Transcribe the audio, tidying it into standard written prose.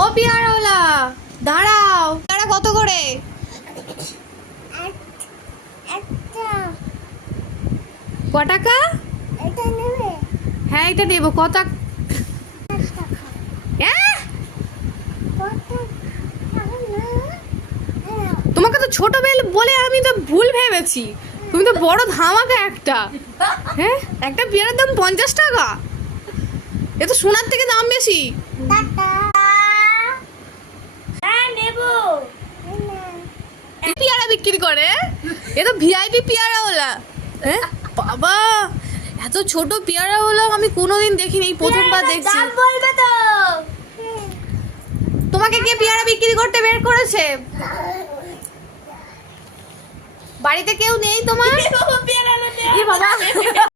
ও পেয়ারাওয়ালা দাঁড়াও, পেয়ারা কত করে? ক টাকা? হ্যাঁ এটা দেবো। কত? তোমাকে তো ছোট বেল বলে আমি তো ভুল ভেবেছি, তুমি তো বড় ধামাকা একটা। হ্যাঁ একটা পেয়ারার দাম 50 টাকা, এ তো সোনার থেকে দাম বেশি। পেয়ারা বিক্রি করে, এ তো ভিআইপি পেয়ারাওয়ালা। হ্যাঁ বাবা, এত ছোট পেয়ারাওয়ালা আমি কোনোদিন দেখিনি, এই প্রথমবার দেখছি। তোমাকে কে পেয়ারা বিক্রি করতে বের করেছে? বাড়িতে কেউ নেই তোমার? এ বাবা